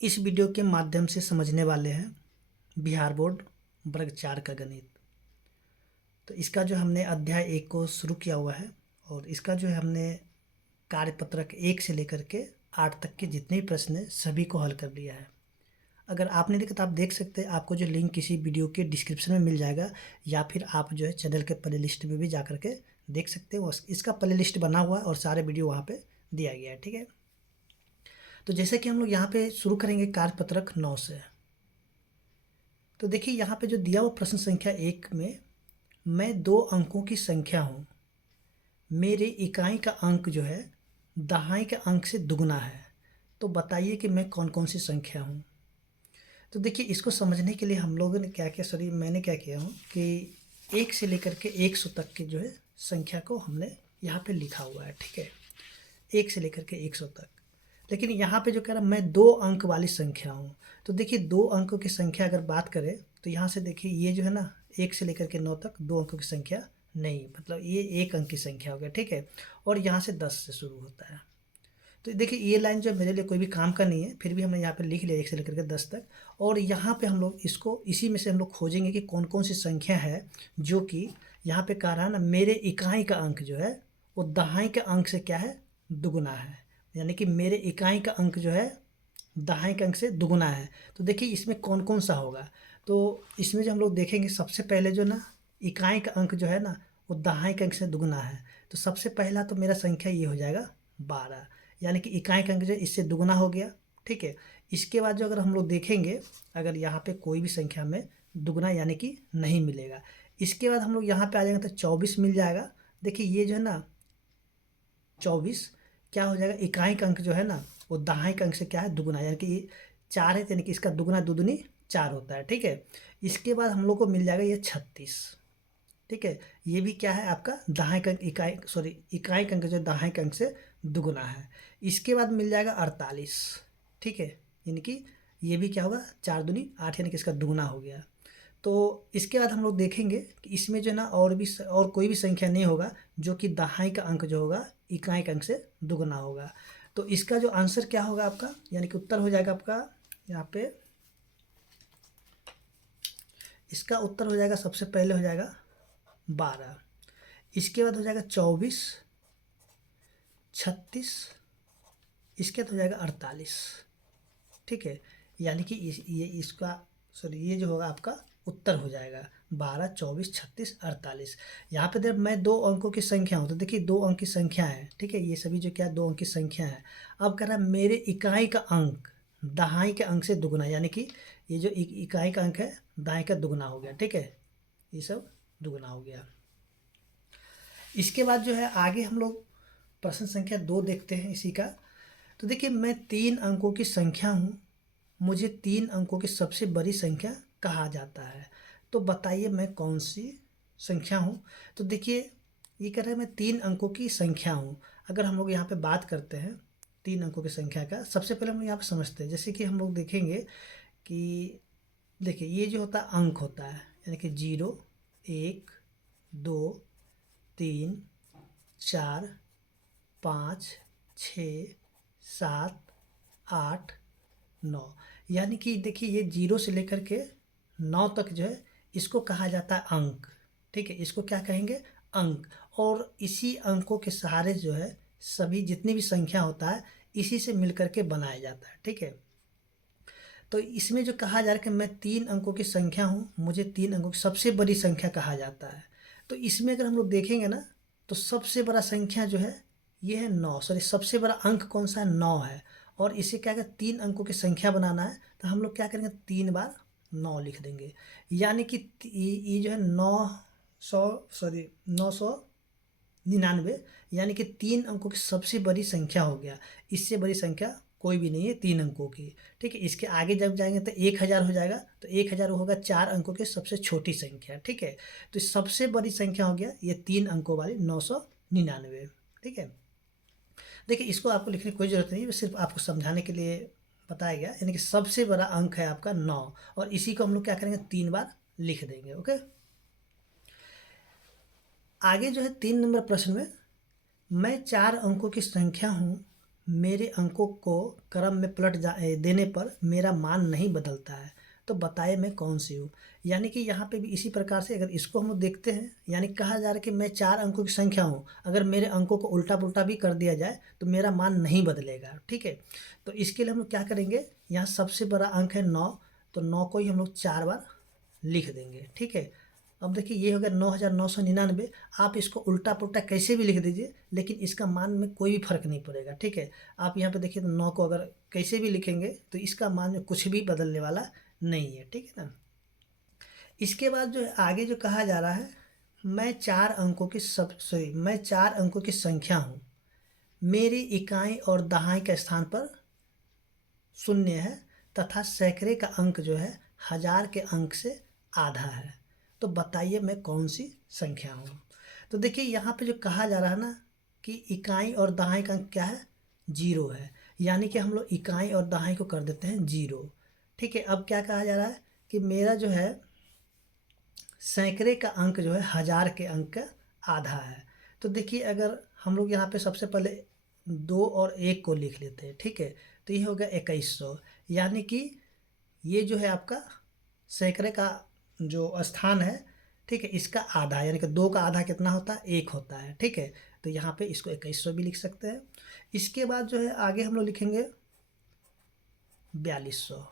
इस वीडियो के माध्यम से समझने वाले हैं बिहार बोर्ड वर्ग 4 का गणित। तो इसका जो हमने अध्याय 1 को शुरू किया हुआ है और इसका जो है हमने कार्यपत्रक 1 से लेकर के 8 तक के जितने भी प्रश्न हैं सभी को हल कर लिया है। अगर आपने देखा तो आप देख सकते हैं, आपको जो लिंक किसी वीडियो के डिस्क्रिप्शन में मिल जाएगा या फिर आप जो है चैनल के प्ले लिस्ट में भी जा करके देख सकते हो। इसका प्ले लिस्ट बना हुआ है और सारे वीडियो वहाँ पे दिया गया है। ठीक है, तो जैसे कि हम लोग यहाँ पे शुरू करेंगे कार्यपत्रक 9 से। तो देखिए यहाँ पे जो दिया हुआ प्रश्न संख्या 1 में, मैं 2 अंकों की संख्या हूँ, मेरे इकाई का अंक जो है दहाई के अंक से दुगना है, तो बताइए कि मैं कौन कौन सी संख्या हूँ। तो देखिए इसको समझने के लिए हम लोगों ने क्या किया, मैंने क्या किया हूँ कि 1 से लेकर के 100 तक के जो है संख्या को हमने यहाँ पे लिखा हुआ है। ठीक है, 1 से लेकर के 100 तक। लेकिन यहाँ पे जो कह रहा मैं 2 अंक वाली संख्या हूँ, तो देखिए 2 अंकों की संख्या अगर बात करें तो यहाँ से देखिए ये जो है ना 1 से लेकर के 9 तक 2 अंकों की संख्या नहीं, मतलब ये 1 अंक की संख्या हो गया। ठीक है, और यहाँ से 10 से शुरू होता है। तो देखिए ये लाइन जो मेरे लिए कोई भी काम का नहीं है, फिर भी हमने यहाँ पे लिख लिया 1 से लेकर के 10 तक। और यहाँ पे हम लोग इसको इसी में से हम लोग खोजेंगे कि कौन कौन सी संख्या है जो कि यहाँ पे कह रहा है ना मेरे इकाई का अंक जो है वो दहाई के अंक से क्या है, दुगुना है। यानी कि मेरे इकाई का अंक जो है दहाई के अंक से दुगुना है। तो देखिए इसमें कौन कौन सा होगा, तो इसमें जो हम लोग देखेंगे सबसे पहले जो ना इकाई का अंक जो है ना वो दहाई के अंक से दुगुना है। तो सबसे पहला तो मेरा संख्या ये हो जाएगा 12, यानी कि इकाई का अंक जो है इससे दुगुना हो गया। ठीक है, इसके बाद जो अगर हम लोग देखेंगे, अगर यहाँ पे कोई भी संख्या में दुगुना यानी कि नहीं मिलेगा, इसके बाद हम लोग यहाँ पे आ जाएंगे तो 24 मिल जाएगा। देखिए ये जो है ना 24 क्या हो जाएगा, इकाई का अंक जो है ना वो दहाई का अंक से क्या है, दुगुना, यानी कि ये 4 है, यानी कि इसका दुगुना दुदुनी 4 होता है। ठीक है, इसके बाद हम लोग को मिल जाएगा ये 36। ठीक है, ये भी क्या है आपका दहाई का इकाई का अंक जो दहाई का अंक से दुगुना है। इसके बाद मिल जाएगा 48। ठीक है, यानी कि ये भी क्या होगा 4 दूनी 8, यानी कि इसका दुगुना हो गया। तो इसके बाद हम लोग देखेंगे कि इसमें जो है ना और कोई भी संख्या नहीं होगा जो कि दहाई का अंक जो होगा इकाई का अंक से दुगना होगा। तो इसका जो आंसर क्या होगा आपका, यानी कि उत्तर हो जाएगा आपका यहाँ पे, इसका उत्तर हो जाएगा सबसे पहले हो जाएगा 12, इसके बाद हो जाएगा 24, 36, इसके बाद हो जाएगा 48। ठीक है, यानी कि ये इसका ये जो होगा आपका उत्तर हो जाएगा 12, 24, 36, 48। यहाँ पे देख मैं 2 अंकों की संख्या हूँ, तो देखिए 2 अंक की संख्या है। ठीक है, ये सभी जो क्या 2 अंक की संख्या है। अब कह रहा है मेरे इकाई का अंक दहाई के अंक से दुगुना, यानी कि ये जो इकाई का अंक है दहाई का दुगुना हो गया। ठीक है, ये सब दुगुना हो गया। इसके बाद जो है आगे हम लोग प्रश्न संख्या 2 देखते हैं इसी का। तो देखिए मैं 3 अंकों की संख्या हूँ, मुझे 3 अंकों की सबसे बड़ी संख्या कहा जाता है, तो बताइए मैं कौन सी संख्या हूँ। तो देखिए ये कह रहा है मैं 3 अंकों की संख्या हूँ। अगर हम लोग यहाँ पे बात करते हैं 3 अंकों की संख्या का, सबसे पहले हम लोग यहाँ पे समझते हैं, जैसे कि हम लोग देखेंगे कि देखिए ये जो होता है अंक होता है, यानी कि 0, 1, 2, 3, 4, 5, 6, 7, 8, 9, यानी कि देखिए ये 0 से लेकर के 9 तक जो है इसको कहा जाता है अंक। ठीक है, इसको क्या कहेंगे, अंक। और इसी अंकों के सहारे जो है सभी जितनी भी संख्या होता है इसी से मिलकर के बनाया जाता है। ठीक है, तो इसमें जो कहा जा रहा है कि मैं 3 अंकों की संख्या हूँ, मुझे 3 अंकों की सबसे बड़ी संख्या कहा जाता है। तो इसमें अगर हम लोग देखेंगे ना तो सबसे बड़ा संख्या जो है ये है 9, सबसे बड़ा अंक कौन सा है, 9 है। और इसे क्या अगर 3 अंकों की संख्या बनाना है तो हम लोग क्या करेंगे 3 बार 9 लिख देंगे, यानी कि ये जो है 999, यानी कि 3 अंकों की सबसे बड़ी संख्या हो गया। इससे बड़ी संख्या कोई भी नहीं है 3 अंकों की। ठीक है, इसके आगे जब जाएंगे तो 1000 हो जाएगा, तो 1000 होगा 4 अंकों की सबसे छोटी संख्या। ठीक है, तो सबसे बड़ी संख्या हो गया ये 3 अंकों वाली 999। ठीक है, देखिए इसको आपको लिखने की कोई ज़रूरत नहीं है, सिर्फ आपको समझाने के लिए बताया गया, यानी कि सबसे बड़ा अंक है आपका 9, और इसी को हम लोग क्या करेंगे 3 बार लिख देंगे। ओके, आगे जो है 3 नंबर प्रश्न में, मैं 4 अंकों की संख्या हूँ, मेरे अंकों को क्रम में देने पर मेरा मान नहीं बदलता है, तो बताइए मैं कौन सी हूँ। यानी कि यहाँ पे भी इसी प्रकार से अगर इसको हम लोग देखते हैं, यानी कहा जा रहा है कि मैं 4 अंकों की संख्या हूँ, अगर मेरे अंकों को उल्टा-पुल्टा भी कर दिया जाए तो मेरा मान नहीं बदलेगा, ठीक है। तो इसके लिए हम लोग क्या करेंगे, यहाँ सबसे बड़ा अंक है 9, तो 9 को ही हम लोग 4 बार लिख देंगे, ठीक है। अब देखिए ये हो गया 9999। आप इसको उल्टा-पुल्टा कैसे भी लिख दीजिए, लेकिन इसका मान में कोई भी फ़र्क नहीं पड़ेगा, ठीक है। आप यहाँ पे देखिए तो 9 को अगर कैसे भी लिखेंगे तो इसका मान में कुछ भी बदलने वाला नहीं है, ठीक है ना। इसके बाद जो है आगे जो कहा जा रहा है, मैं 4 अंकों की संख्या हूँ, मेरी इकाई और दहाई के स्थान पर शून्य है तथा सैकड़े का अंक जो है हजार के अंक से आधा है, तो बताइए मैं कौन सी संख्या हूँ। तो देखिए यहाँ पे जो कहा जा रहा है ना कि इकाई और दहाई का अंक क्या है, जीरो है, यानी कि हम लोग इकाई और दहाई को कर देते हैं जीरो, ठीक है। अब क्या कहा जा रहा है कि मेरा जो है सैकड़े का अंक जो है हजार के अंक का आधा है। तो देखिए अगर हम लोग यहाँ पे सबसे पहले 2 और 1 को लिख लेते हैं, ठीक है, तो ये हो गया 2100, यानी कि ये जो है आपका सैकड़े का जो स्थान है, ठीक है, इसका आधा, यानी कि 2 का आधा कितना होता है, 1 होता है, ठीक है। तो यहाँ पे इसको 2100 भी लिख सकते हैं। इसके बाद जो है आगे हम लोग लिखेंगे 4200,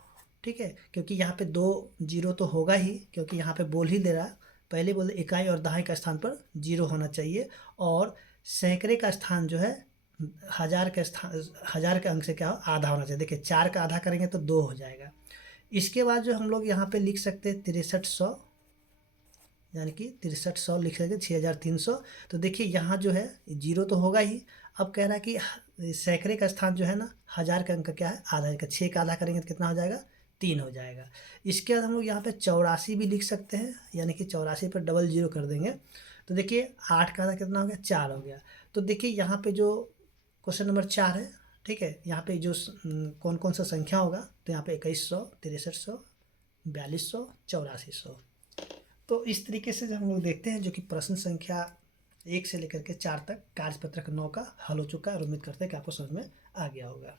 ठीक है, क्योंकि यहाँ पे 2 जीरो तो होगा ही, क्योंकि यहाँ पे बोल ही दे रहा है, पहले बोले इकाई और दहाई का स्थान पर जीरो होना चाहिए, और सैकड़े का स्थान जो है हजार के अंक से क्या हो, आधा होना चाहिए। देखिए 4 का आधा करेंगे तो 2 हो जाएगा। इसके बाद जो हम लोग यहाँ पे लिख सकते हैं 6300, यानी कि 6300 लिख सकते 6300। तो देखिए यहाँ जो है जीरो तो होगा ही, अब कह रहा है कि सैकड़े का स्थान जो है ना हजार का अंक क्या है, आधा का, 6 का आधा करेंगे तो कितना हो जाएगा, 3 हो जाएगा। इसके बाद हम लोग यहाँ पे 84 भी लिख सकते हैं, यानी कि 84 पर डबल जीरो कर देंगे, तो देखिए 8 का आधा कितना हो गया, 4 हो गया। तो देखिए यहाँ पे जो क्वेश्चन नंबर 4 है, ठीक है, यहाँ पे जो कौन कौन सा संख्या होगा, तो यहाँ पे 2100, 6300, 4200, 8400। तो इस तरीके से जब हम लोग देखते हैं जो कि प्रश्न संख्या 1 से लेकर के 4 तक कार्यपत्रक 9 का हल हो चुका है, और उम्मीद करते हैं कि आपको समझ में आ गया होगा।